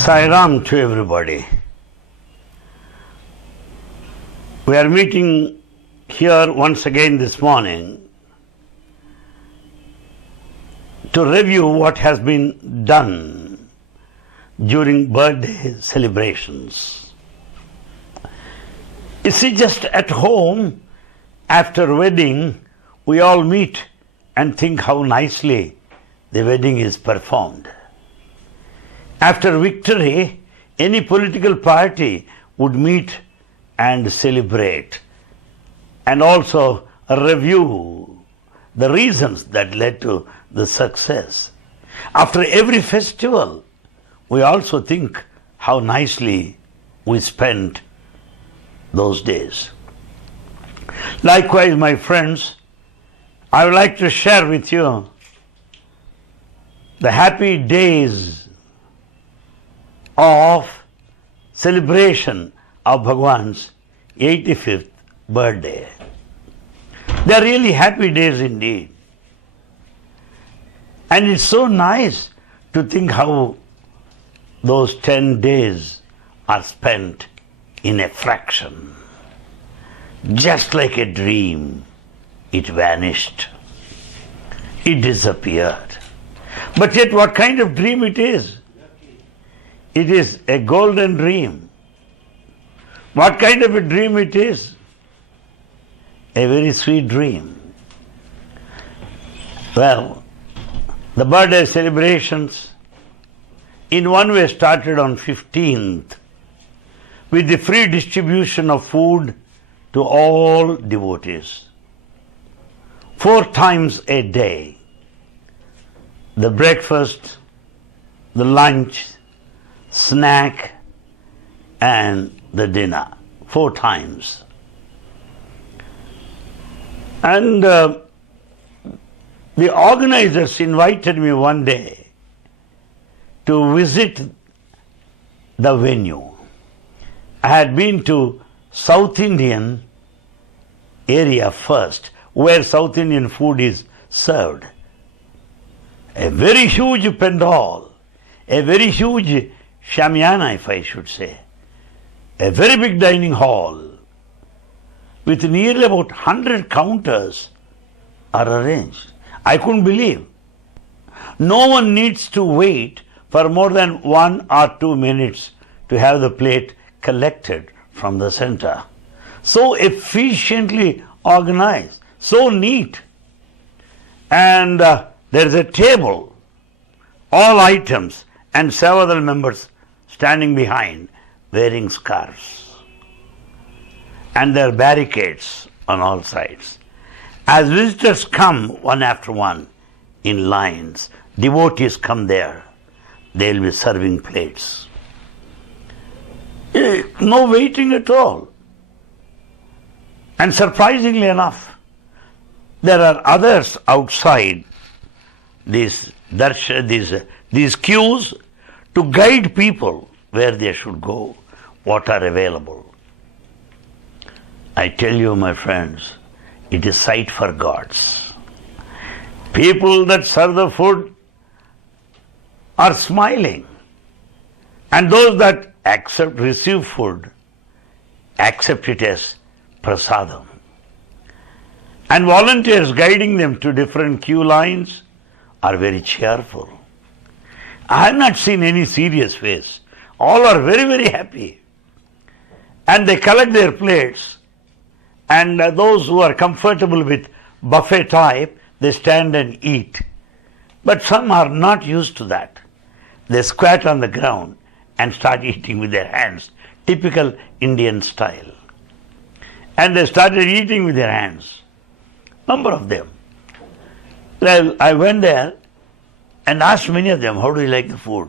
Sairam to everybody. We are meeting here once again this morning to review what has been done during birthday celebrations. You see, just at home, after wedding, we all meet and think how nicely the wedding is performed. After victory, any political party would meet and celebrate and also review the reasons that led to the success. After every festival, we also think how nicely we spent those days. Likewise, my friends, I would like to share with you the happy days of celebration of Bhagwan's 85th birthday. They are really happy days indeed. And it's so nice to think how those 10 days are spent in a fraction. Just like a dream, it vanished. It disappeared. But yet what kind of dream it is? It is a golden dream. What kind of a dream it is? A very sweet dream. Well, the birthday celebrations in one way started on 15th with the free distribution of food to all devotees. 4 times a day. The breakfast, the lunch, snack and the dinner. 4 times. And the organizers invited me one day to visit the venue. I had been to South Indian area first, where South Indian food is served. A very huge pandal, a very huge shamiana, if I should say, a very big dining hall with nearly about 100 counters are arranged. I couldn't believe. No one needs to wait for more than 1 or 2 minutes to have the plate collected from the center. So efficiently organized, so neat. And there is a table, all items, and several members standing behind wearing scarves. And there are barricades on all sides. As visitors come one after one in lines, devotees come there, they will be serving plates. No waiting at all. And surprisingly enough, there are others outside these queues to guide people where they should go, what are available. I tell you, my friends, it is sight for gods. People that serve the food are smiling, and those that receive food, accept it as prasadam. And volunteers guiding them to different queue lines are very cheerful. I have not seen any serious face. All are very, very happy. And they collect their plates, and those who are comfortable with buffet type, they stand and eat. But some are not used to that. They squat on the ground and start eating with their hands, typical Indian style. And they started eating with their hands, number of them. Well, I went there and asked many of them, how do you like the food?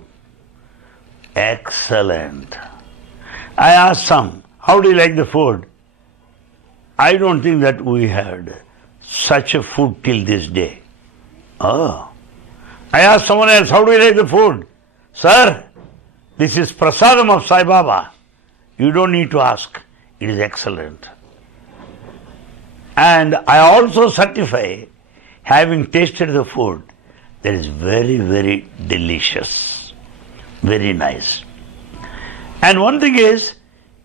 Excellent. I asked some, how do you like the food? I don't think that we had such a food till this day. Oh. I asked someone else, how do you like the food? Sir, this is prasadam of Sai Baba. You don't need to ask. It is excellent. And I also certify, having tasted the food, that is very, very delicious. Very nice. And one thing is,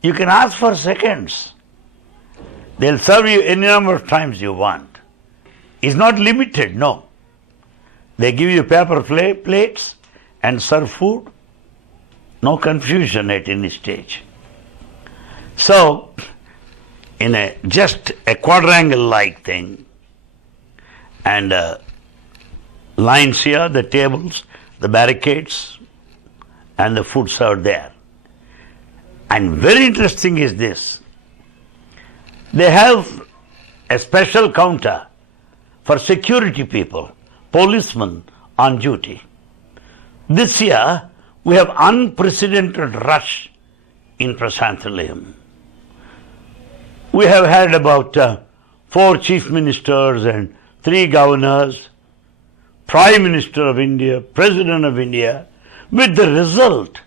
you can ask for seconds. They'll serve you any number of times you want. It's not limited, no. They give you paper plates and serve food. No confusion at any stage. So, in just a quadrangle-like thing, and lines here, the tables, the barricades, and the food served there. And very interesting is this. They have a special counter for security people, policemen on duty. This year, we have unprecedented rush in Prashanti Nilayam. We have had about 4 chief ministers and 3 governors, Prime Minister of India, President of India, with the result,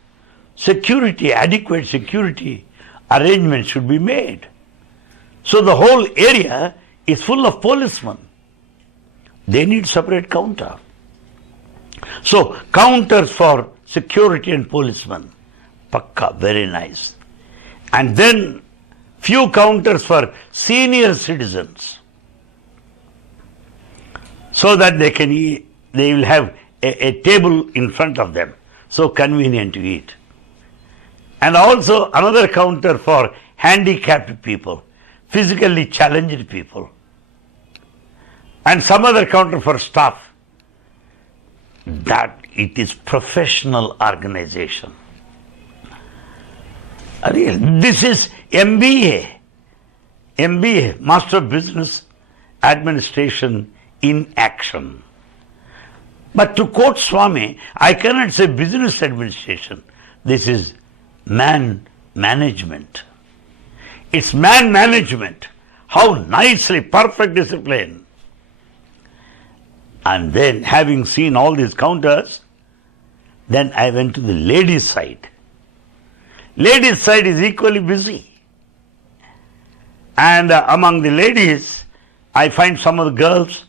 security, adequate security arrangements should be made. So the whole area is full of policemen. They need separate counter. So counters for security and policemen, pakka, very nice. And then few counters for senior citizens, so that they will have a table in front of them, so convenient to eat. And also another counter for handicapped people, physically challenged people, and some other counter for staff. That it is professional organization. This is MBA, Master of Business Administration in action. But to quote Swami, I cannot say business administration. This is man management. It's man management. How nicely, perfect discipline. And then, having seen all these counters, then I went to the ladies' side. Ladies' side is equally busy. And among the ladies, I find some of the girls,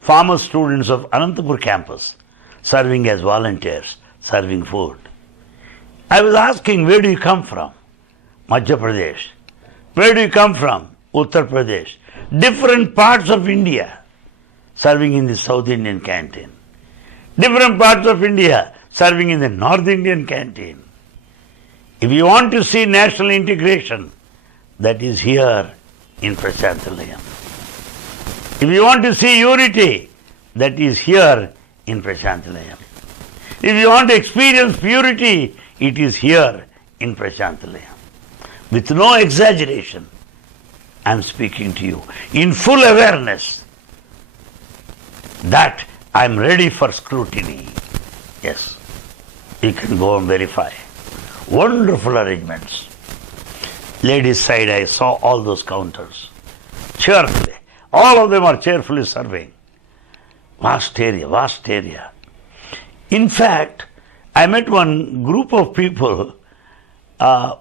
former students of Anantapur campus, serving as volunteers, serving food. I was asking, where do you come from? Madhya Pradesh. Where do you come from? Uttar Pradesh. Different parts of India, serving in the South Indian canteen. Different parts of India, serving in the North Indian canteen. If you want to see national integration, that is here in Prashanti Nilayam. If you want to see unity, that is here in Prashanti Nilayam. If you want to experience purity, it is here in Prashanti Nilayam. With no exaggeration, I am speaking to you in full awareness that I am ready for scrutiny. Yes, you can go and verify. Wonderful arrangements. Ladies' side, I saw all those counters. Cheerfully. All of them are cheerfully serving. Vast area, vast area. In fact, I met one group of people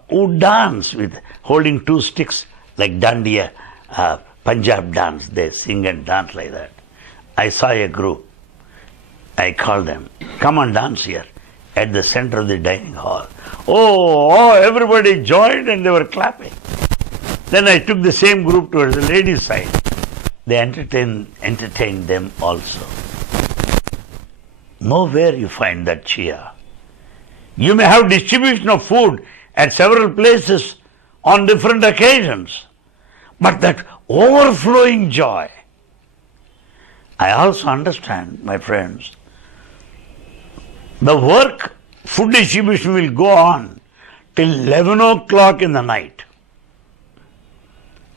who dance with holding 2 sticks like dandiya, Punjab dance. They sing and dance like that. I saw a group. I called them, come and dance here at the center of the dining hall. Oh, everybody joined and they were clapping. Then I took the same group towards the ladies' side. They entertained them also. Nowhere you find that cheer. You may have distribution of food at several places on different occasions, but that overflowing joy. I also understand, my friends, the work, food distribution will go on till 11 o'clock in the night.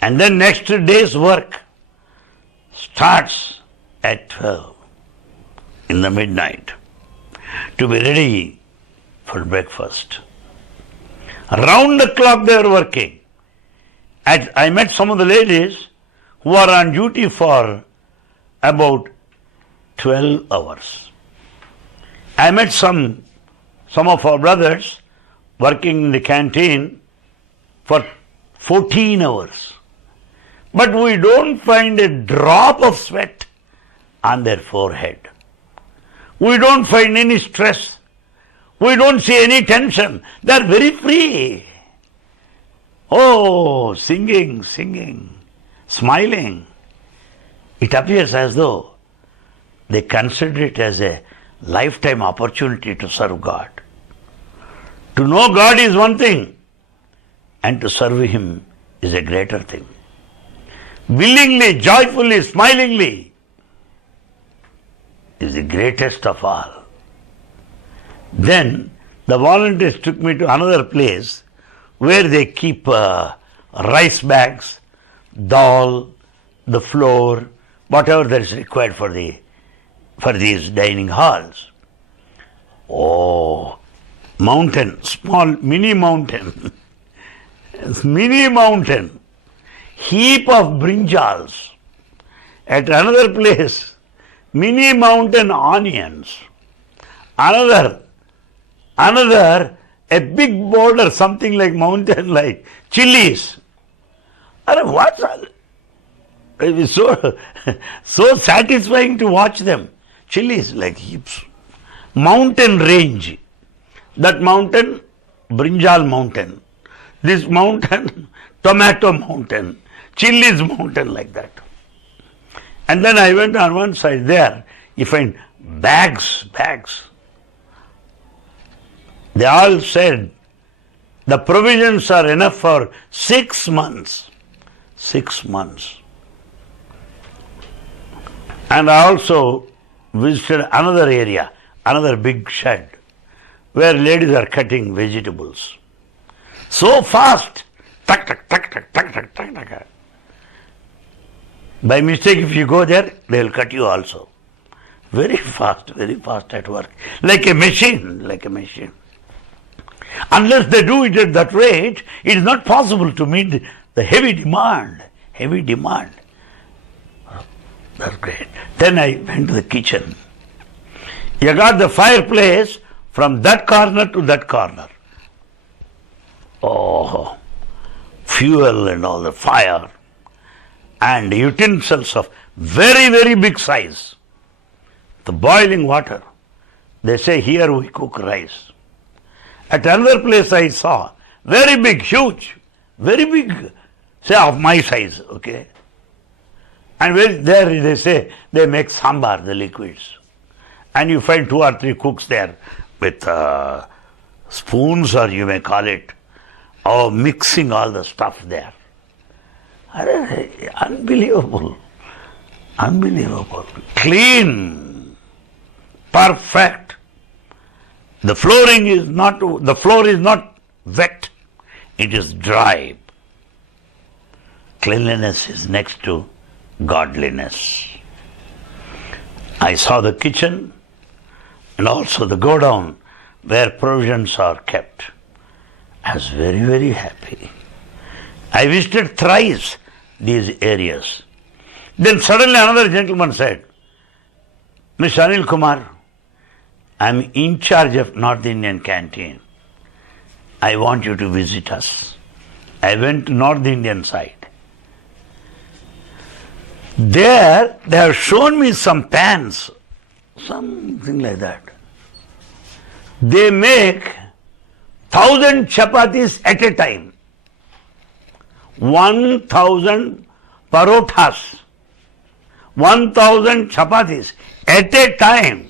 And then next day's work starts at 12 in the midnight to be ready for breakfast. Round the clock they are working. I met some of the ladies who are on duty for about 12 hours. I met some of our brothers working in the canteen for 14 hours. But we don't find a drop of sweat on their forehead. We don't find any stress. We don't see any tension. They are very free. Oh, singing, smiling. It appears as though they consider it as a lifetime opportunity to serve God. To know God is one thing, and to serve Him is a greater thing. Willingly, joyfully, smilingly is the greatest of all. Then the volunteers took me to another place where they keep rice bags, dal, the floor, whatever that is required for these dining halls. Oh, mountain, small mini mountain, mini mountain, heap of brinjals. At another place, mini mountain onions. Another, a big boulder, something like mountain, like chilies. What's all? It was so satisfying to watch them. Chilies like heaps. Mountain range. That mountain, brinjal mountain. This mountain, tomato mountain. Chilies mountain, like that. And then I went on one side there, you find bags. They all said the provisions are enough for 6 months. 6 months. And I also visited another area, another big shed, where ladies are cutting vegetables. So fast. Tuck, tuck, tuck, tuck, tuck, tuck, tuck, tuck. By mistake, if you go there, they will cut you also. Very fast at work. Like a machine. Unless they do it at that rate, it is not possible to meet the heavy demand. That's great. Then I went to the kitchen. You got the fireplace from that corner to that corner. Oh, fuel and all the fire. And utensils of very, very big size. The boiling water. They say here we cook rice. At another place I saw, very big, huge, very big, say of my size, okay. And there they say they make sambar, the liquids. And you find 2 or 3 cooks there with spoons, or you may call it, or mixing all the stuff there. Unbelievable. Clean, perfect. The floor is not wet, it is dry. Cleanliness is next to godliness. I saw the kitchen and also the godown where provisions are kept. I was very, very happy. I visited thrice these areas. Then suddenly another gentleman said, Mr. Anil Kumar, I am in charge of North Indian canteen. I want you to visit us. I went to North Indian side. There they have shown me some pans, something like that. They make 1,000 chapatis at a time. 1,000 parothas. 1,000 chapatis at a time.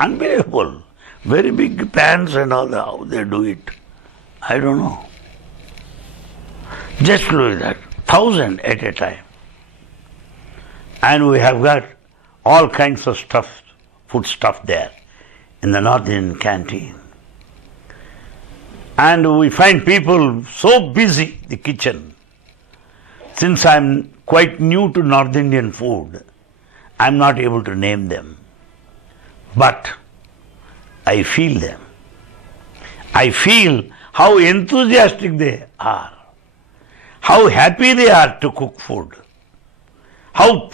Unbelievable. Very big pans and all, how they do it. I don't know. Just look at that. 1,000 at a time. And we have got all kinds of stuff, food stuff there in the North Indian canteen. And we find people so busy, the kitchen. Since I'm quite new to North Indian food, I'm not able to name them. But I feel them. I feel how enthusiastic they are, how happy they are to cook food, how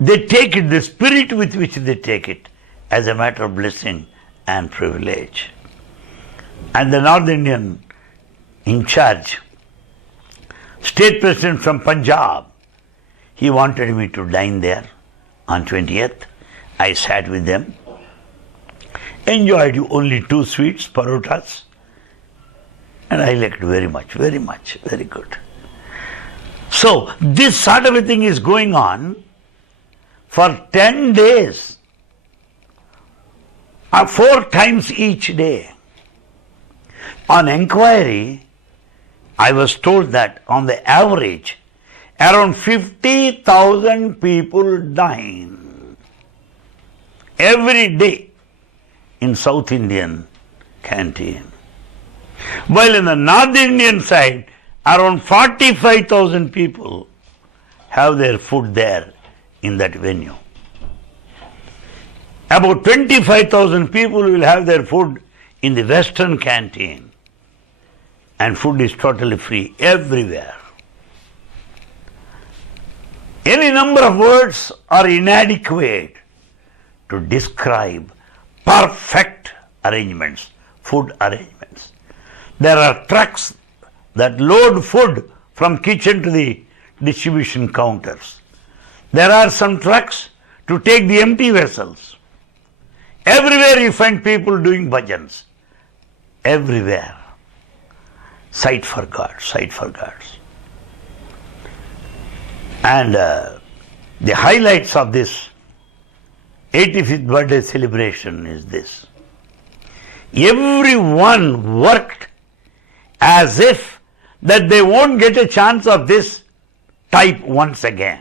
they take it, the spirit with which they take it, as a matter of blessing and privilege. And the North Indian in charge, state president from Punjab, he wanted me to dine there on 20th. I sat with them. Enjoyed only 2 sweets, parotas, and I liked very much, very good. So, this sort of a thing is going on for 10 days, 4 times each day. On inquiry, I was told that on the average, around 50,000 people dine every day in South Indian canteen. While in the North Indian side, around 45,000 people have their food there in that venue. About 25,000 people will have their food in the Western canteen. And food is totally free everywhere. Any number of words are inadequate to describe perfect arrangements, food arrangements. There are trucks that load food from kitchen to the distribution counters. There are some trucks to take the empty vessels. Everywhere you find people doing bhajans. Everywhere. Sight for God, sight for gods. And the highlights of this 85th birthday celebration is this. Everyone worked as if that they won't get a chance of this type once again.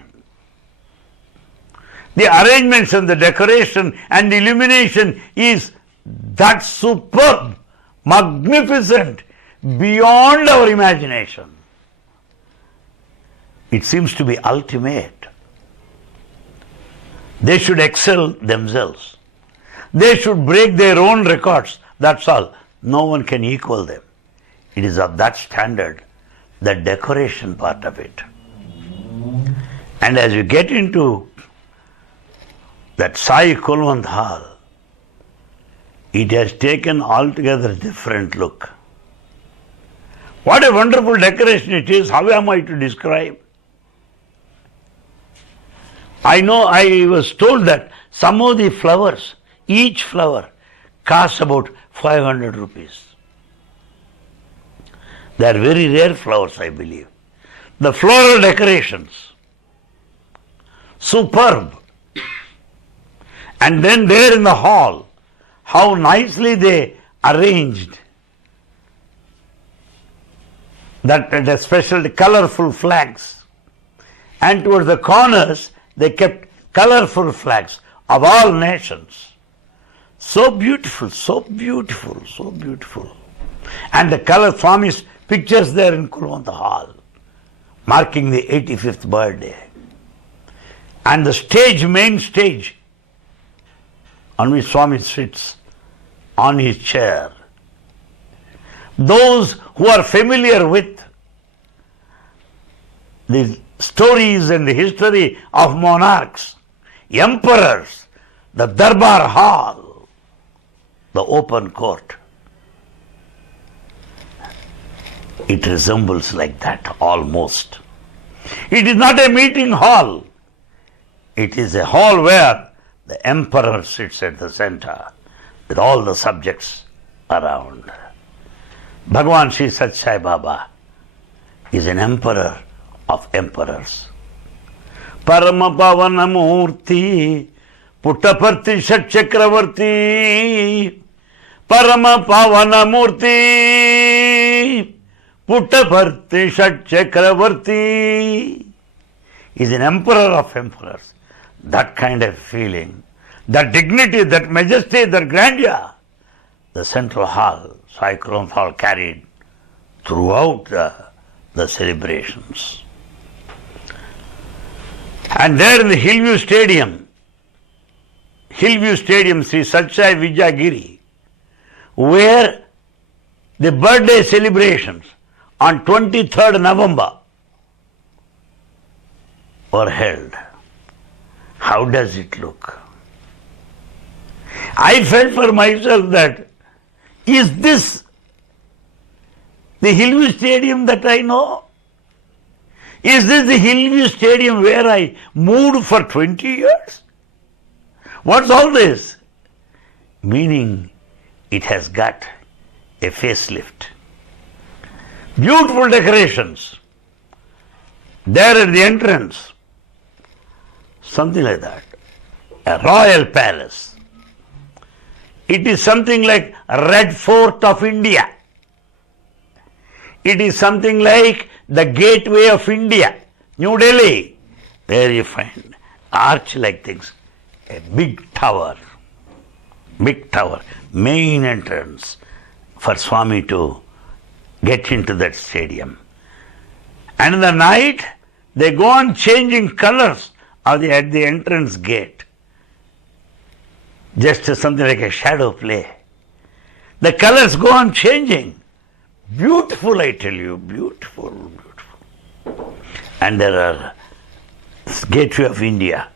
The arrangements and the decoration and the illumination is that superb, magnificent, beyond our imagination. It seems to be ultimate. They should excel themselves. They should break their own records. That's all. No one can equal them. It is of that standard, the decoration part of it. And as you get into that Sai Kulwant Hall, it has taken altogether a different look. What a wonderful decoration it is. How am I to describe? I know I was told that some of the flowers, each flower, costs about 500 rupees. They are very rare flowers, I believe. The floral decorations, superb. And then there in the hall, how nicely they arranged that special colorful flags. And towards the corners, they kept colorful flags of all nations. So beautiful, so beautiful, so beautiful. And the color Swami's pictures there in Kulwant Hall, marking the 85th birthday. And the stage, main stage, on which Swami sits on his chair. Those who are familiar with the stories and the history of monarchs, emperors, the Darbar Hall, the open court, it resembles like that almost. It is not a meeting hall. It is a hall where the emperor sits at the center with all the subjects around. Bhagavan Sri Sathya Sai Baba is an emperor of emperors. Parama Pavana Murti Puttaparthi Shat Chakravarti. Parama Pavana Murti Puttaparthi Shat Chakravarti is an emperor of emperors. That kind of feeling, that dignity, that majesty, that grandeur, the central hall, Sai Kulwant Hall, carried throughout the celebrations. And there in the Hillview Stadium, Sri Satsang Vijayagiri, where the birthday celebrations on 23rd November were held. How does it look? I felt for myself that, is this the Hillview Stadium that I know? Is this the Hillview Stadium where I moved for 20 years? What's all this? Meaning, it has got a facelift. Beautiful decorations. There at the entrance, something like that. A royal palace. It is something like Red Fort of India. It is something like the gateway of India, New Delhi. There you find arch-like things. A big tower, main entrance for Swami to get into that stadium. And in the night, they go on changing colors at the entrance gate. Just something like a shadow play. The colors go on changing. Beautiful, I tell you, beautiful, beautiful. And there are Gateway of India,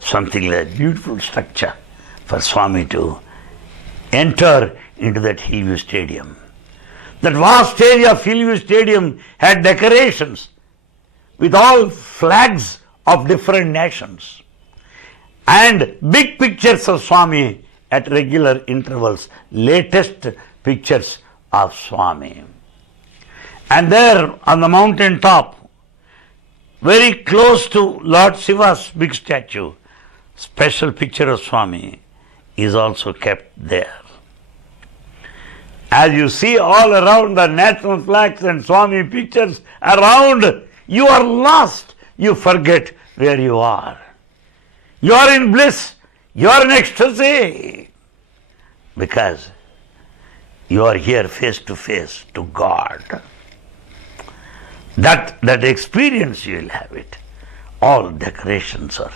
something like beautiful structure for Swami to enter into that Hillview Stadium. That vast area of Hillview Stadium had decorations with all flags of different nations and big pictures of Swami at regular intervals, latest pictures of Swami. And there on the mountain top, very close to Lord Shiva's big statue, special picture of Swami is also kept there. As you see all around the national flags and Swami pictures around, you are lost. You forget where you are. You are in bliss. You are in ecstasy. Because you are here face to face to God. That experience you will have it. All decorations are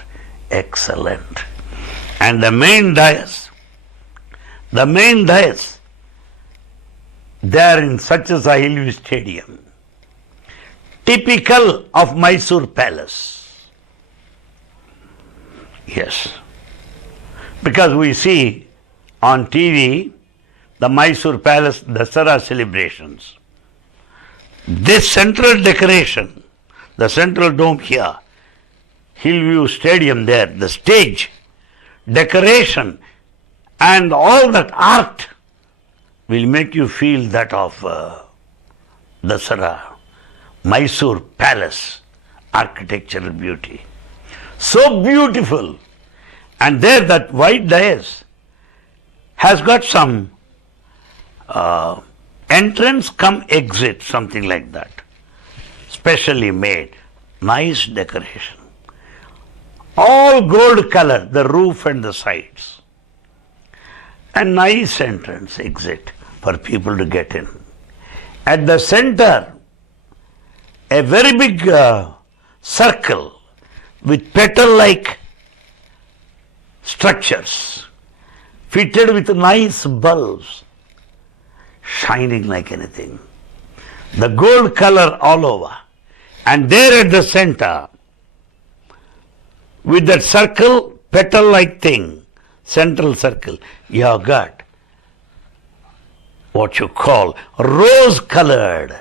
excellent. And the main dais, there in Satsang Stadium, typical of Mysore Palace. Yes. Because we see on TV the Mysore Palace Dasara celebrations. This central decoration, the central dome here, Hillview Stadium there, the stage, decoration and all that art will make you feel that of Dasara, Mysore Palace, architectural beauty. So beautiful. And there that white dais has got some entrance come exit, something like that. Specially made. Nice decoration. All gold color, the roof and the sides. And nice entrance exit for people to get in. At the center, a very big circle with petal-like structures fitted with nice bulbs shining like anything. The gold color all over. And there at the center, with that circle, petal-like thing, central circle, you have got what you call rose-colored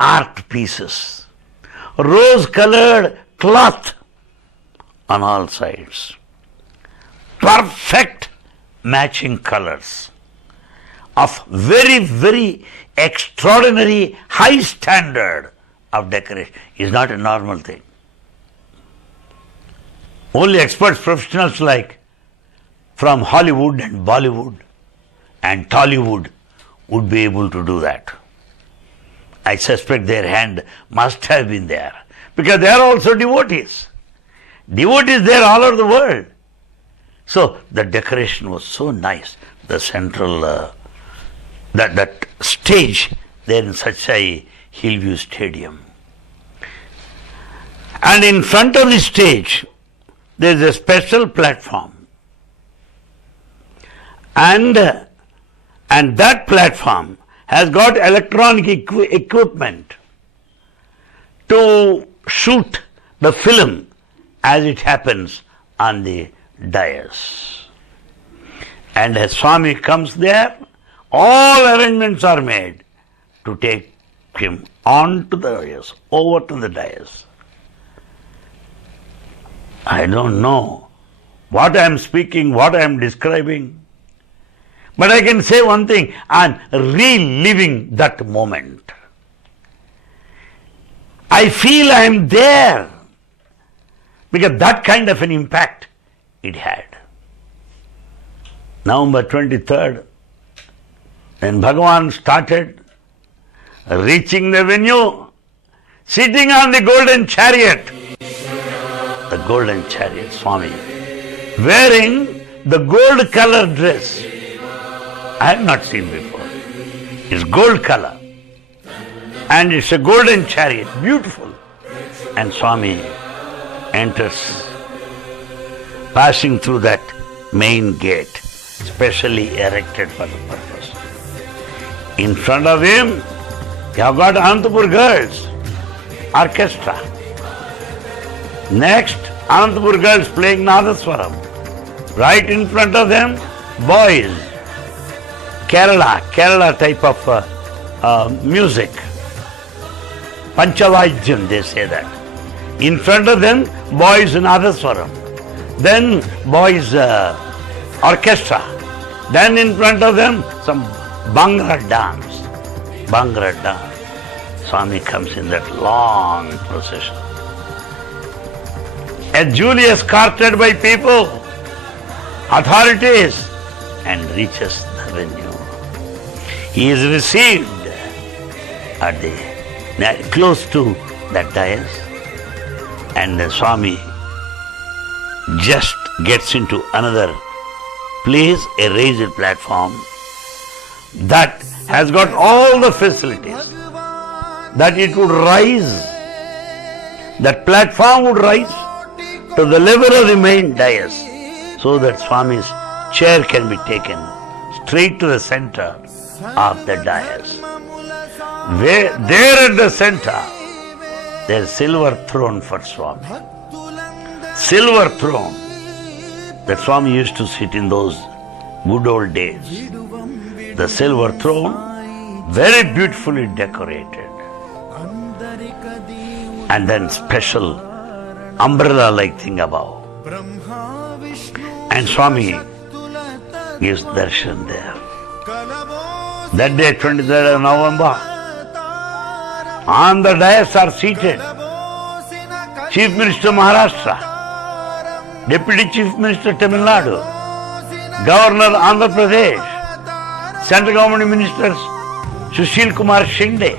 art pieces, rose-colored cloth on all sides. Perfect matching colors of very, very extraordinary high standard of decoration. Is not a normal thing. Only experts, professionals like from Hollywood and Bollywood and Tollywood would be able to do that. I suspect their hand must have been there because they are also devotees. Devotees there all over the world. So the decoration was so nice. The central, that stage there in such a Hillview Stadium. And in front of the stage, there is a special platform. And that platform has got electronic equipment to shoot the film as it happens on the dais. And as Swami comes there, all arrangements are made to take him on to the dais, over to the dais. I don't know what I am speaking, what I am describing. But I can say one thing, I am reliving that moment. I feel I am there because that kind of an impact it had. November 23rd, when Bhagavan started reaching the venue, sitting on the golden chariot, Swami, wearing the gold colored dress. I have not seen before. It's gold color. And it's a golden chariot, beautiful. And Swami enters, passing through that main gate, specially erected for the purpose. In front of him, you have got Anantapur Girls Orchestra. Next, Anantapur Girls playing Nadaswaram. Right in front of them, boys. Kerala type of music. Panchavajyam, they say that. In front of them, boys in Nadaswaram. Then boys orchestra. Then in front of them, some Bhangra dance. Swami comes in that long procession. As duly escorted by people, authorities, and reaches the venue. He is received at the close to that dais, and the Swami just gets into another place, a raised platform that has got all the facilities, that it would rise, that platform would rise to the level of the main dais, so that Swami's chair can be taken straight to the center of the dais. There at the center, there is silver throne for Swami. Silver throne that Swami used to sit in those good old days. The silver throne, very beautifully decorated. And then special umbrella-like thing above. And Swami gives darshan there. That day, 23rd of November, on the dais are seated Chief Minister Maharashtra, Deputy Chief Minister Tamil Nadu, Governor Andhra Pradesh, Central Government Ministers Sushil Kumar Shinde,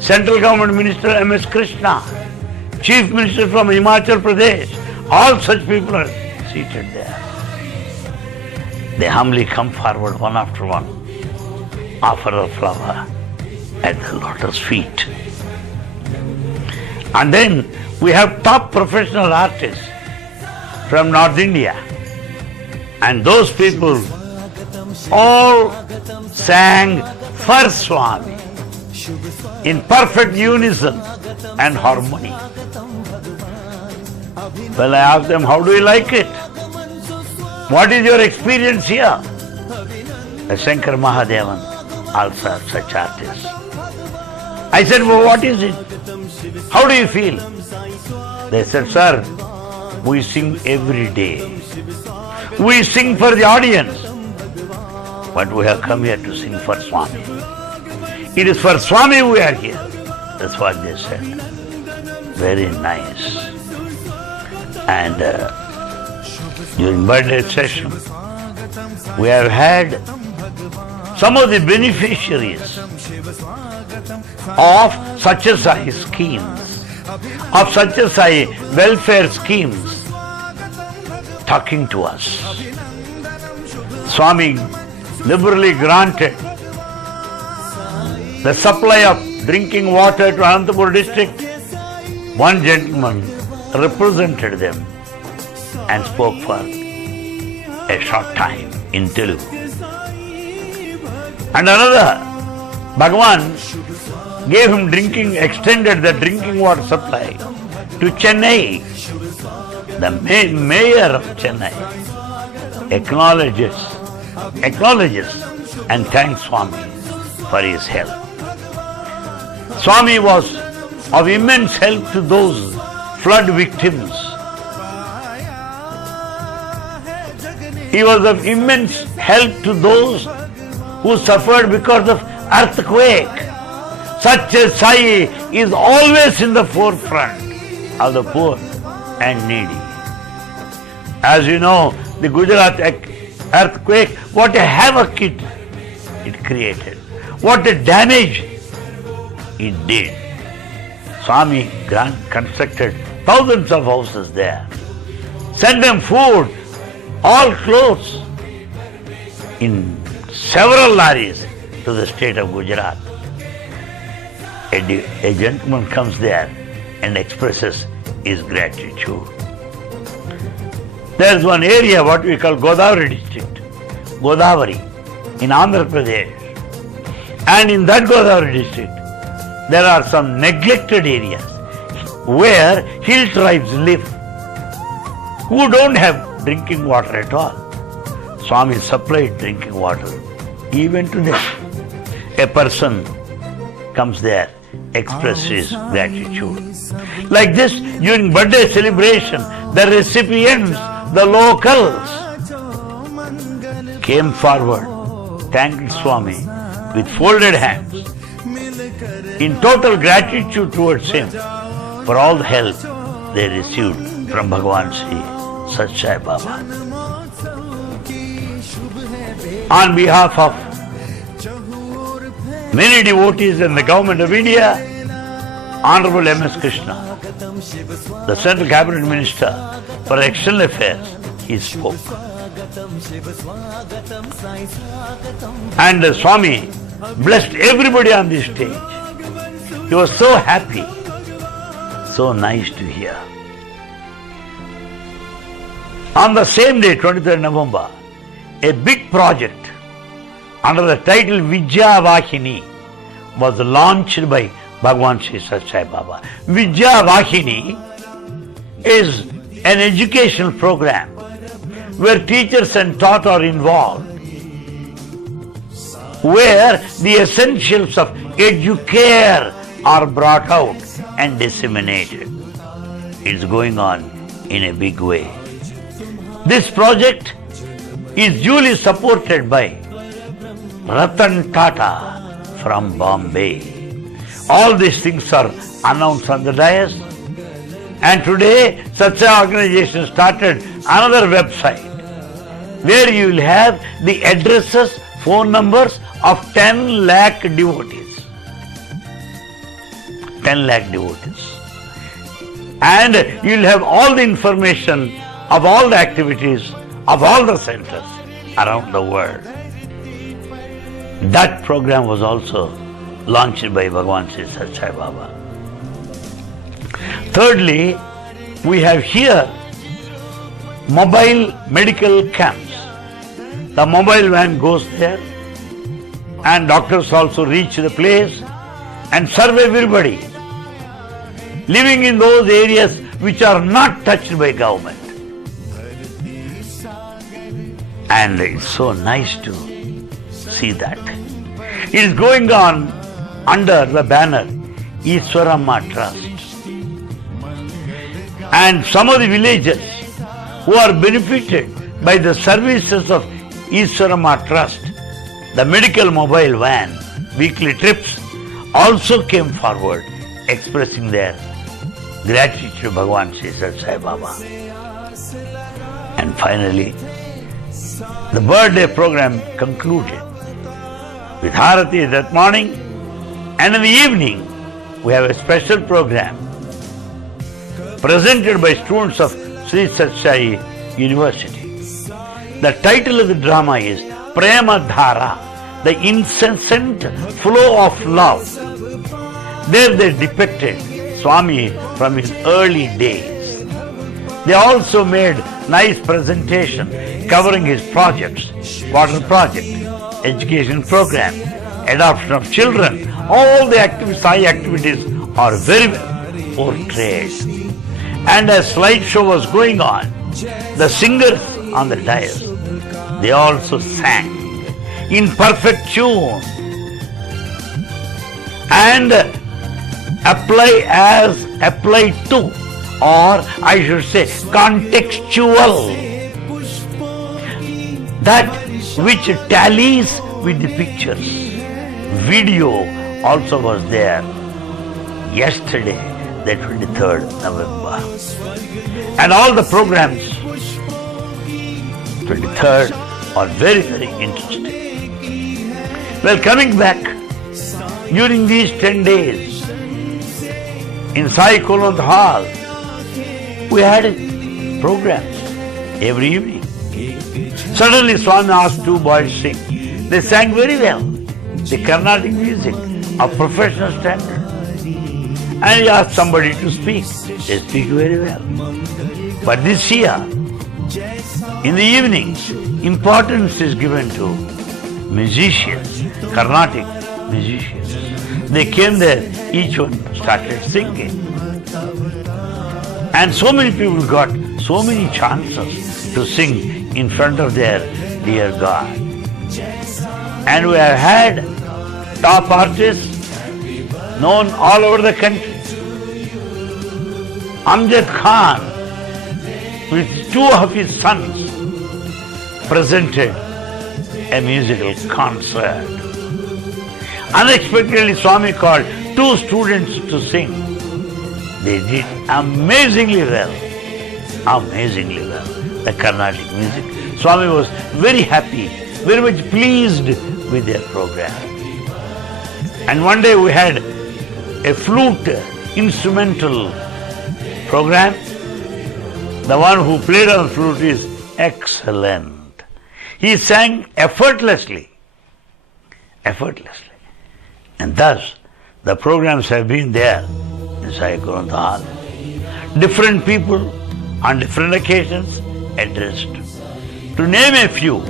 Central Government Minister M.S. Krishna, Chief Minister from Himachal Pradesh, all such people are seated there. They humbly come forward one after one, offer a flower at the lotus feet. And then we have top professional artists from North India. And those people all sang for Swami in perfect unison and harmony. Well, I asked them, how do you like it? What is your experience here? The Shankar Mahadevan also have such artists. I said, well, what is it? How do you feel? They said, sir, we sing every day. We sing for the audience. But we have come here to sing for Swami. It is for Swami we are here. That's what they said. Very nice. And during birthday session, we have had some of the beneficiaries of Satsang schemes, of Satsang welfare schemes, talking to us. Swami liberally granted the supply of drinking water to Anantapur district. One gentleman represented them and spoke for a short time in Telugu. And another, Bhagavan gave him extended the drinking water supply to Chennai. The mayor of Chennai acknowledges and thanks Swami for his help. Swami was of immense help to those flood victims. He was of immense help to those who suffered because of earthquake. Such a Sai is always in the forefront of the poor and needy. As you know, the Gujarat earthquake, what a havoc it created. What a damage it did. Swami constructed thousands of houses there. Sent them food, all clothes, in several lorries to the state of Gujarat. A gentleman comes there and expresses his gratitude. There is one area what we call Godavari district, Godavari, in Andhra Pradesh. And in that Godavari district, there are some neglected areas where hill tribes live, who don't have drinking water at all. Swami supplied drinking water even to them. A person comes there, expresses gratitude. Like this, during birthday celebration, the recipients, the locals, came forward, thanked Swami with folded hands, in total gratitude towards him for all the help they received from Bhagavan Sri Sat Sai Baba. On behalf of many devotees and the government of India, Honorable M.S. Krishna, the Central Cabinet Minister for External Affairs, he spoke. And Swami blessed everybody on this stage. He was so happy, so nice to hear. On the same day, 23rd November, a big project under the title Vidya Vahini was launched by Bhagavan Sri Sat Sai Baba. Vidya Vahini is an educational program where teachers and taught are involved, where the essentials of educare are brought out and disseminated. It's going on in a big way. This project is duly supported by Ratan Tata from Bombay. All these things are announced on the dais. And today, Satsang organization started another website where you will have the addresses, phone numbers of 10 lakh devotees. 10 lakh devotees. And you will have all the information of all the activities of all the centers around the world. That program was also launched by Bhagavan Sri Sat Sai Baba. Thirdly, we have here mobile medical camps. The mobile van goes there and doctors also reach the place and serve everybody living in those areas which are not touched by government. And it's so nice to see that. It is going on under the banner Ishwaramma Trust. And some of the villages who are benefited by the services of Ishwaramma Trust, the medical mobile van, weekly trips, also came forward expressing their gratitude to Bhagavan Sri Sat Sai Baba. And finally, the birthday program concluded with Harati that morning, and in the evening we have a special program presented by students of Sri Sat Sai University. The title of the drama is Prema Dhara, the incessant flow of love. There they depicted Swami from his early days. They also made nice presentation covering his projects, water project, education program, adoption of children. All the Sai activities are very well portrayed. And as slideshow was going on, the singers on the dais, they also sang in perfect tune and apply to, or I should say contextual. that which tallies with the pictures. Video also was there yesterday, the 23rd November. And all the programs, 23rd, are very, very interesting. Well, coming back, during these 10 days, in Sai Kulwant Hall, we had programs every evening. Suddenly Swami asked two boys to sing. They sang very well, the Carnatic music of professional standard. And he asked somebody to speak. They speak very well. But this year, in the evenings, importance is given to musicians, Carnatic musicians. They came there, each one started singing. And so many people got so many chances to sing in front of their dear God. And we have had top artists known all over the country. Amjad Khan, with two of his sons, presented a musical concert. Unexpectedly, Swami called two students to sing. They did amazingly well, the Carnatic music. Swami was very happy, very much pleased with their program. And one day we had a flute instrumental program. The one who played on the flute is excellent. He sang effortlessly. And thus, the programs have been there in Sai Kulwant Hall. Different people on different occasions addressed. To name a few,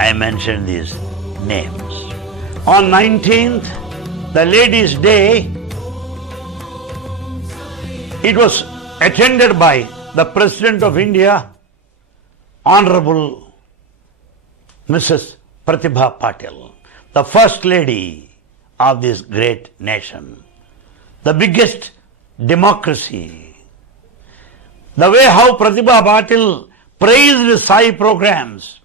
I mentioned these names. On 19th, the Ladies' Day, it was attended by the President of India, Honorable Mrs. Pratibha Patil, the First Lady of this great nation, the biggest democracy. The way how Pratibha Patil praised Sai programs,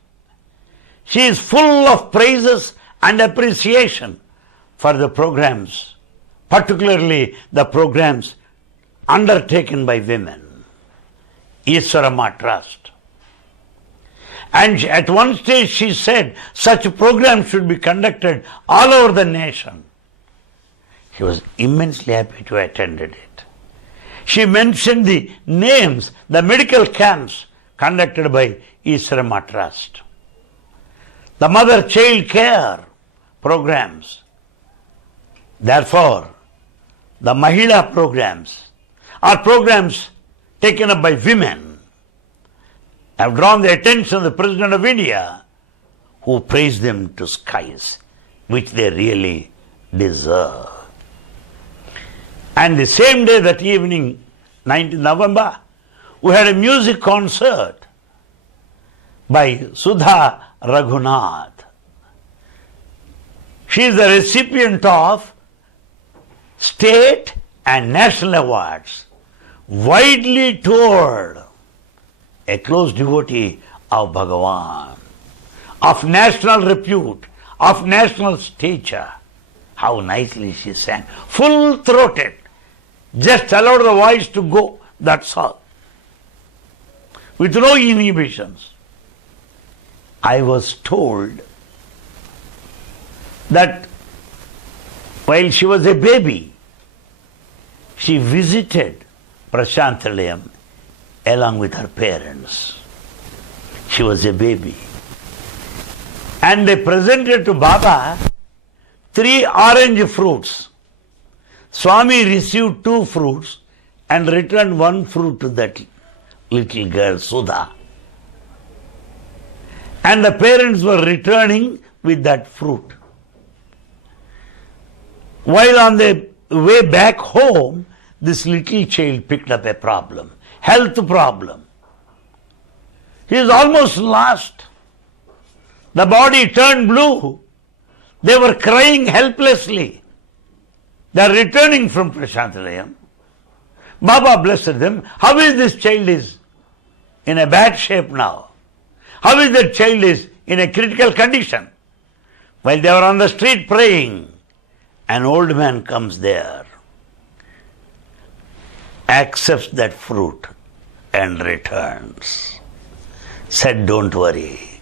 she is full of praises and appreciation for the programs, particularly the programs undertaken by women. Iswarama Trust. And at one stage she said such programs should be conducted all over the nation. She was immensely happy to attend it. She mentioned the names, the medical camps conducted by Iswarama Trust, the mother-child care programs. Therefore, the Mahila programs are programs taken up by women, have drawn the attention of the President of India, who praised them to skies, which they really deserve. And the same day, that evening, 19th November, we had a music concert by Sudha Raghunath. She is the recipient of state and national awards, widely toured, a close devotee of Bhagavan, of national repute, of national stature. How nicely she sang, full-throated, just allowed the voice to go, that's all, with no inhibitions. I was told that while she was a baby, she visited Prashanti Nilayam along with her parents. She was a baby. And they presented to Baba 3 orange fruits. Swami received 2 fruits and returned 1 fruit to that little girl, Sudha. And the parents were returning with that fruit. While on the way back home, this little child picked up a problem, health problem. He is almost lost. The body turned blue. They were crying helplessly. They are returning from Prashanti Nilayam. Baba blessed them. How is this child is in a bad shape now? How is that child is in a critical condition. While they were on the street praying, an old man comes there, accepts that fruit and returns. Said, don't worry.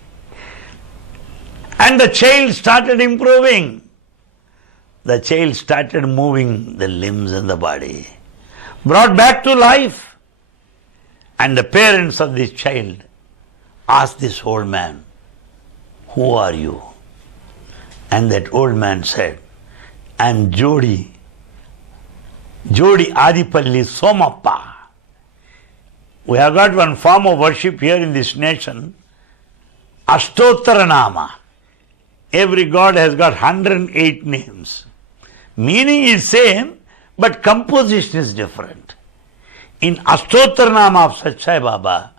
And the child started improving. The child started moving the limbs and the body, brought back to life. And the parents of this child asked this old man, who are you? And that old man said, I am Jodi Adipalli Somappa. We have got one form of worship here in this nation, Ashtottara Nama. Every god has got 108 names. Meaning is same, but composition is different. In Ashtottara Nama of Satsang Baba,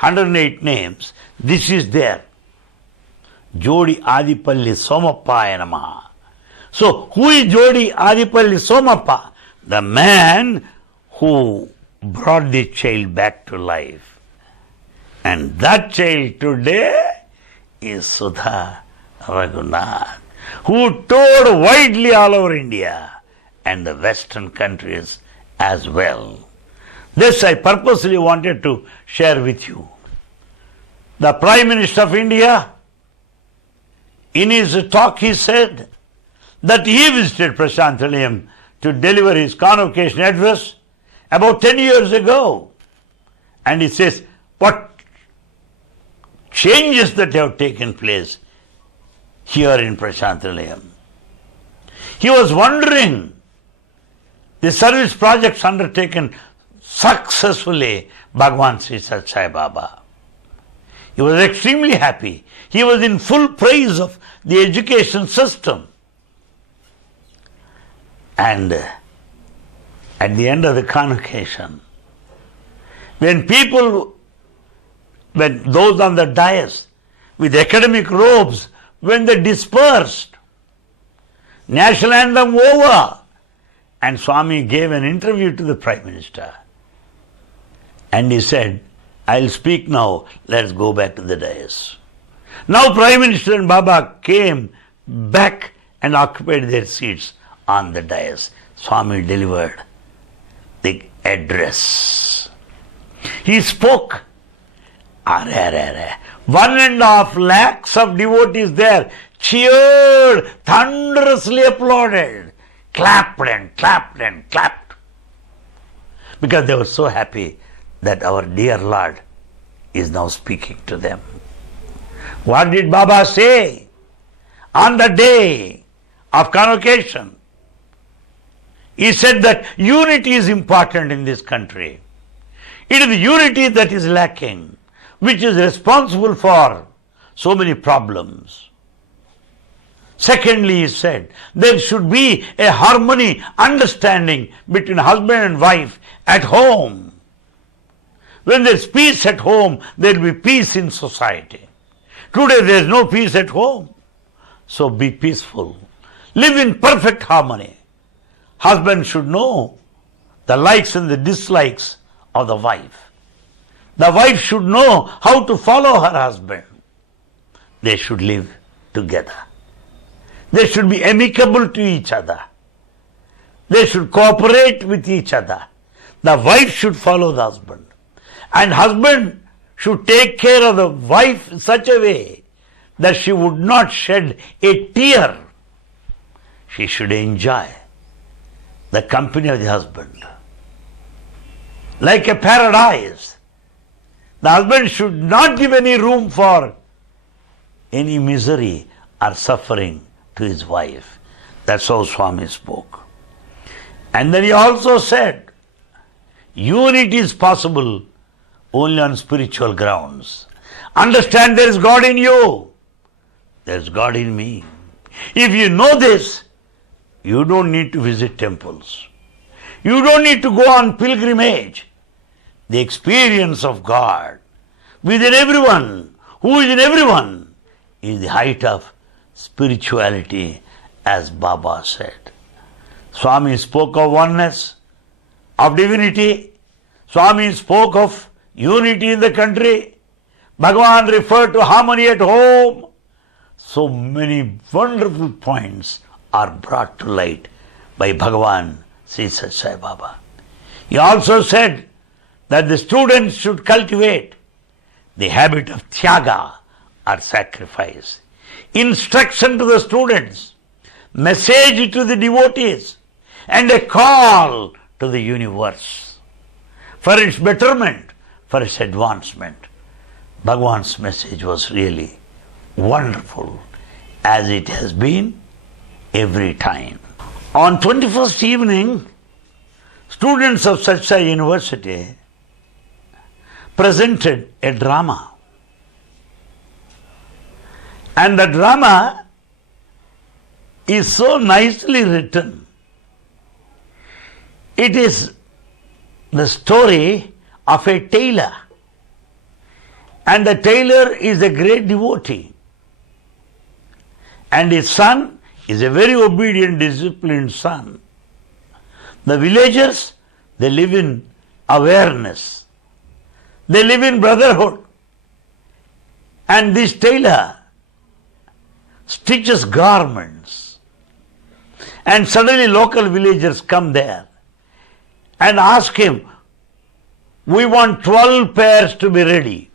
108 names, this is there. Jodi Adipalli Somappaya Namaha. So, who is Jodi Adipalli Somappa? The man who brought the child back to life. And that child today is Sudha Raghunath, who toured widely all over India and the Western countries as well. This I purposely wanted to share with you. The Prime Minister of India, in his talk, he said that he visited Prashanti Nilayam to deliver his convocation address about 10 years ago. And he says, what changes that have taken place here in Prashanti Nilayam. He was wondering, the service projects undertaken successfully, Bhagavan Sri Satsang Baba. He was extremely happy. He was in full praise of the education system. And at the end of the convocation, when those on the dais with academic robes, when they dispersed, national anthem over, and Swami gave an interview to the Prime Minister. And he said, I'll speak now, let's go back to the dais. Now Prime Minister and Baba came back and occupied their seats on the dais. Swami delivered the address. He spoke. 1.5 lakhs of devotees there cheered, thunderously applauded, clapped and clapped and clapped, because they were so happy that our dear Lord is now speaking to them. What did Baba say on the day of convocation? He said that unity is important in this country. It is the unity that is lacking, which is responsible for so many problems. Secondly, he said, there should be a harmony, understanding between husband and wife at home. When there is peace at home, there will be peace in society. Today there is no peace at home. So be peaceful. Live in perfect harmony. Husband should know the likes and the dislikes of the wife. The wife should know how to follow her husband. They should live together. They should be amicable to each other. They should cooperate with each other. The wife should follow the husband. And husband should take care of the wife in such a way that she would not shed a tear. She should enjoy the company of the husband. Like a paradise. The husband should not give any room for any misery or suffering to his wife. That's how Swami spoke. And then he also said, unity is possible only on spiritual grounds. Understand there is God in you. There is God in me. If you know this, you don't need to visit temples. You don't need to go on pilgrimage. The experience of God within everyone, who is in everyone, is the height of spirituality, as Baba said. Swami spoke of oneness, of divinity. Swami spoke of unity in the country. Bhagavan referred to harmony at home. so many wonderful points are brought to light by Bhagavan Sri Sathya Sai Baba. He also said that the students should cultivate the habit of tyaga or sacrifice. Instruction to the students, message to the devotees, and a call to the universe for its betterment, for its advancement. Bhagavan's message was really wonderful, as it has been every time. On 21st evening, students of Sathya Sai University presented a drama. And the drama is so nicely written. It is the story of a tailor. And the tailor is a great devotee. And his son is a very obedient, disciplined son. The villagers, they live in awareness. They live in brotherhood. And this tailor stitches garments. And suddenly local villagers come there and ask him, we want 12 pairs to be ready,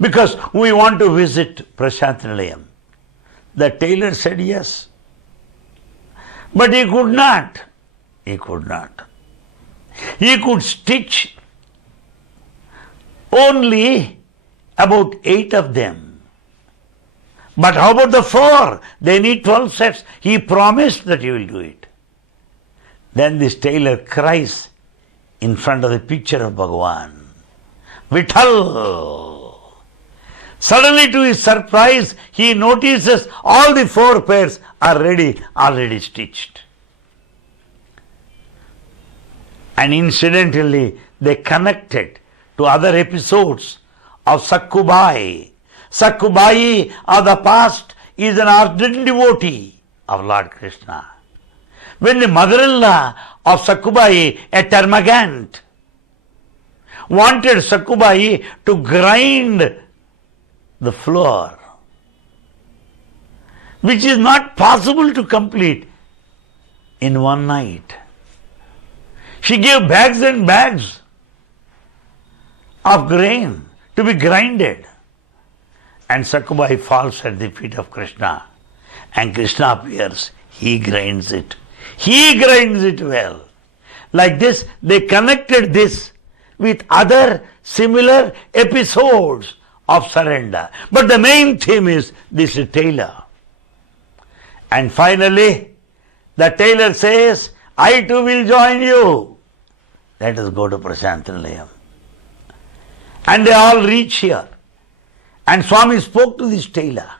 because we want to visit Prashanti Nilayam. The tailor said yes. But he could not. He could not. He could stitch only about 8 of them. But how about the 4? They need 12 sets. He promised that he will do it. Then this tailor cries in front of the picture of Bhagavan, Vitthal. Suddenly, to his surprise, he notices all the 4 pairs are ready, already stitched. And incidentally, they connected to other episodes of Sakkubai. Sakkubai of the past is an ardent devotee of Lord Krishna. When the mother-in-law of Sakkubai, a termagant, wanted Sakkubai to grind the floor, which is not possible to complete in one night. She gave bags and bags of grain to be grinded. And Sakkubai falls at the feet of Krishna. And Krishna appears. He grinds it. He grinds it well. Like this, they connected this with other similar episodes of surrender. But the main theme is this tailor. And finally, the tailor says, I too will join you. Let us go to Prashanti Nilayam. And they all reach here. And Swami spoke to this tailor.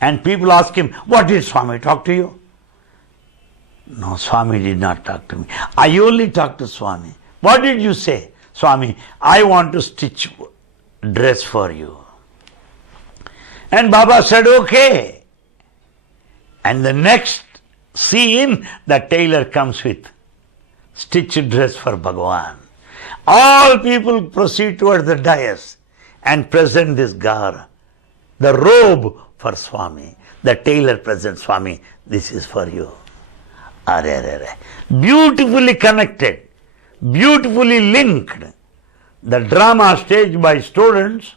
And people ask him, what did Swami talk to you? No, Swami did not talk to me. I only talked to Swami. What did you say? Swami, I want to stitch dress for you. And Baba said, okay. And the next scene, the tailor comes with stitched dress for Bhagavan. All people proceed towards the dais and present this gar, the robe for Swami. The tailor presents Swami, this is for you. Beautifully connected, beautifully linked. The drama staged by students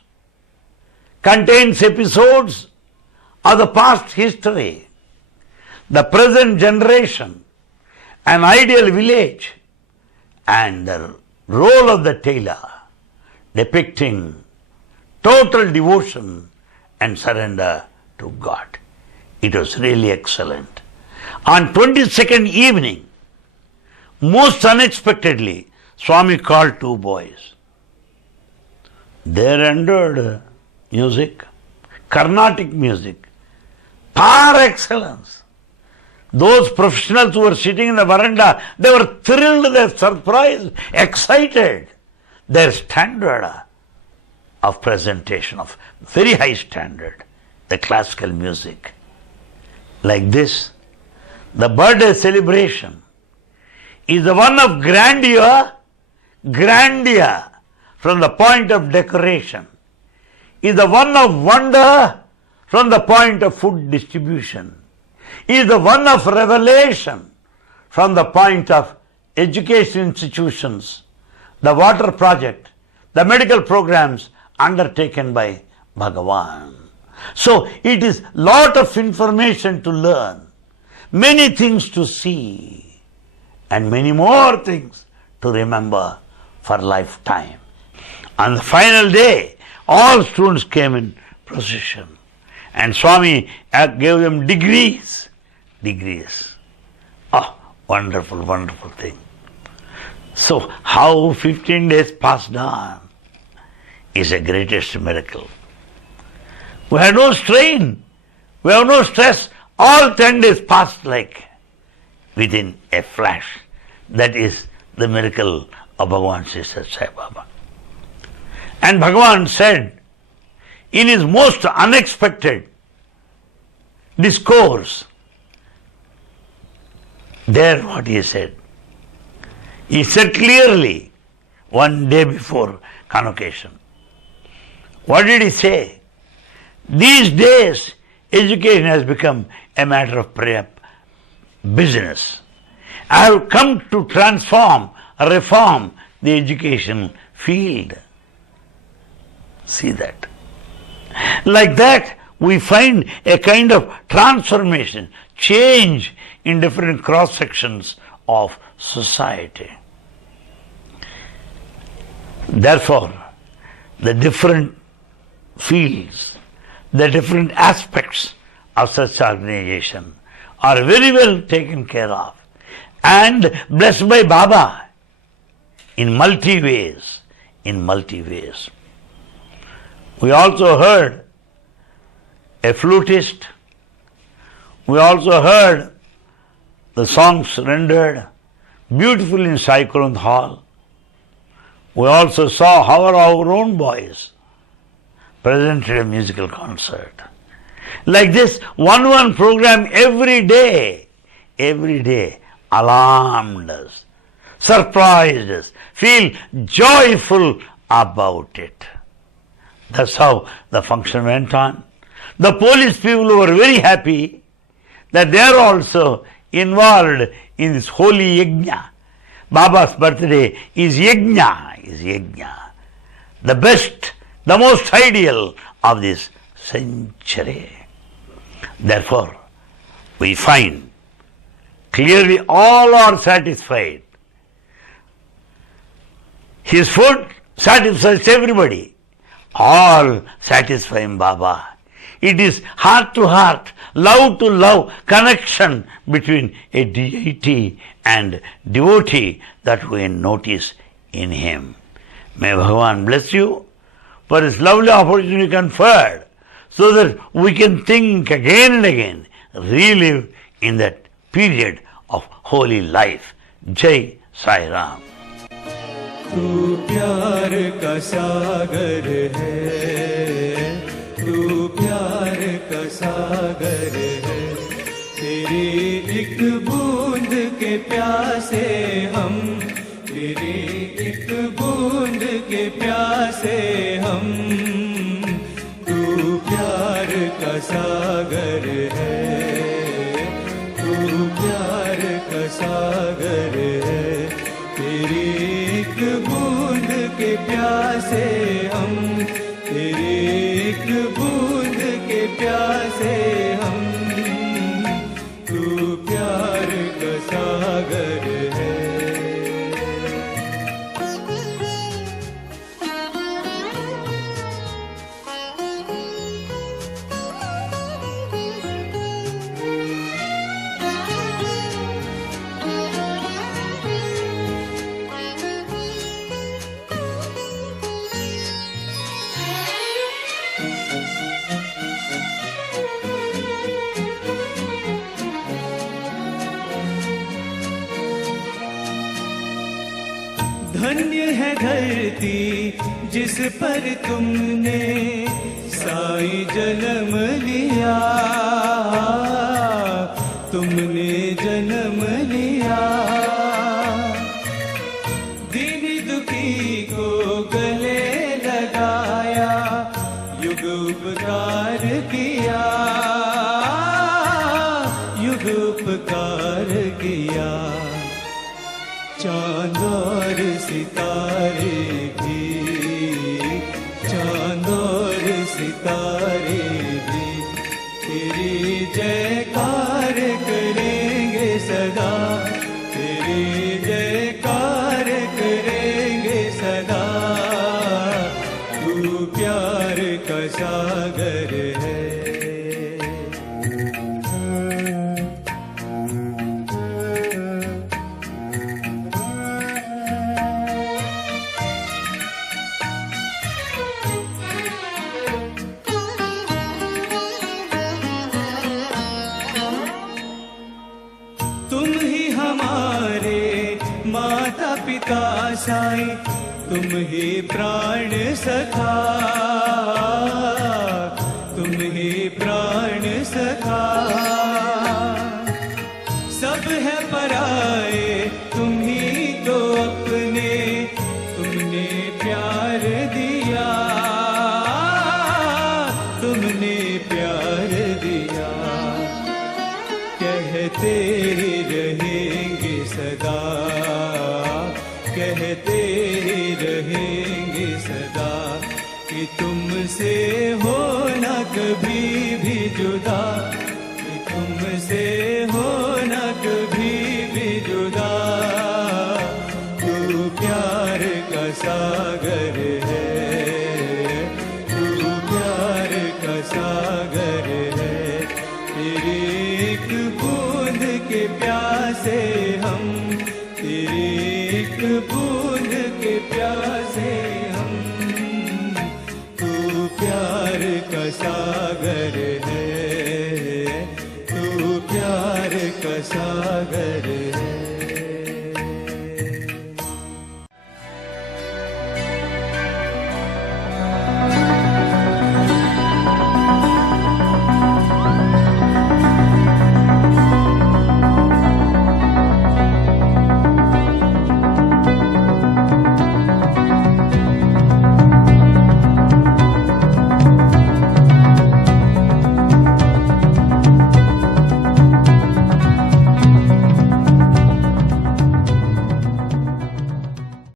contains episodes of the past history, the present generation, an ideal village, and the role of the tailor depicting total devotion and surrender to God. It was really excellent. On 22nd evening, most unexpectedly, Swami called 2 boys. They rendered music, Carnatic music, par excellence. Those professionals who were sitting in the veranda, they were thrilled, they were surprised, excited. Their standard of presentation, of very high standard, the classical music. Like this, the birthday celebration is the one of grandeur from the point of decoration, is the one of wonder from the point of food distribution. He is the one of revelation from the point of education institutions, the water project, the medical programs undertaken by Bhagavan. So it is lot of information to learn, many things to see, and many more things to remember for lifetime. On the final day, all students came in procession, and Swami gave them degrees. Oh, wonderful, wonderful thing. So how 15 days passed on is the greatest miracle. We had no strain, we have no stress. All 10 days passed like within a flash. That is the miracle of Bhagavan Sri Sai Baba. And Bhagavan said in his most unexpected discourse, there what he said. He said clearly one day before convocation. What did he say? These days education has become a matter of business. I have come to transform, reform the education field. See that? Like that, we find a kind of transformation, change in different cross sections of society. Therefore, the different fields, the different aspects of such organization are very well taken care of and blessed by Baba in multi ways. We also heard a flutist. We also heard the songs rendered beautifully in Sai Kurund Hall. We also saw how our own boys presented a musical concert. Like this, one program every day alarmed us, surprised us, feel joyful about it. That's how the function went on. The police people were very happy that they are also involved in this holy yajna. Baba's birthday is yajna. The best, the most ideal of this century. Therefore, we find clearly all are satisfied. His food satisfies everybody. All satisfying Baba. It is heart to heart, love to love connection between a deity and devotee that we notice in him. May Bhagavan bless you for this lovely opportunity conferred so that we can think again and again, relive in that period of holy life. Jai Sai Ram. तू प्यार का सागर है, तू प्यार का सागर है, तेरी एक बूंद के प्यासे हम, तेरी एक बूंद के प्यासे हम, तू प्यार का सागर है, तू प्यार का सागर है, तेरी एक बूंद के प्यासे हम, तेरी एक बूंद के प्यासे हम, तू प्यार का सागर है। धन्य है धरती जिस पर तुमने साईं जन्म लिया, तुमने जन्म लिया, दीन दुखी को गले लगाया, युग उपकार किया, युग उपकार किया। चांद और सितारे भी, चांद और सितारे भी तेरी जयकार करेंगे सदा, तेरी जयकार करेंगे सदा। तू प्यार का सागर है। पिता साईं, तुम ही प्राण सखा, तुम ही प्राण सखा। सब है पराए, तुम ही तो अपने, तुमने प्यार दिया, तुमने प्यार दिया। कहते रहेंगे सदा, कहते रहेंगे सदा कि तुमसे हो ना कभी भी जुदा, कि तुमसे हो ना कभी भी जुदा। तू प्यार का सागर है, तू प्यार का सागर है। तेरी एक बूंद के प्यासे हम, तेरी एक बूंद के प्यासे हम। तू प्यार का सागर है, तू प्यार का सागर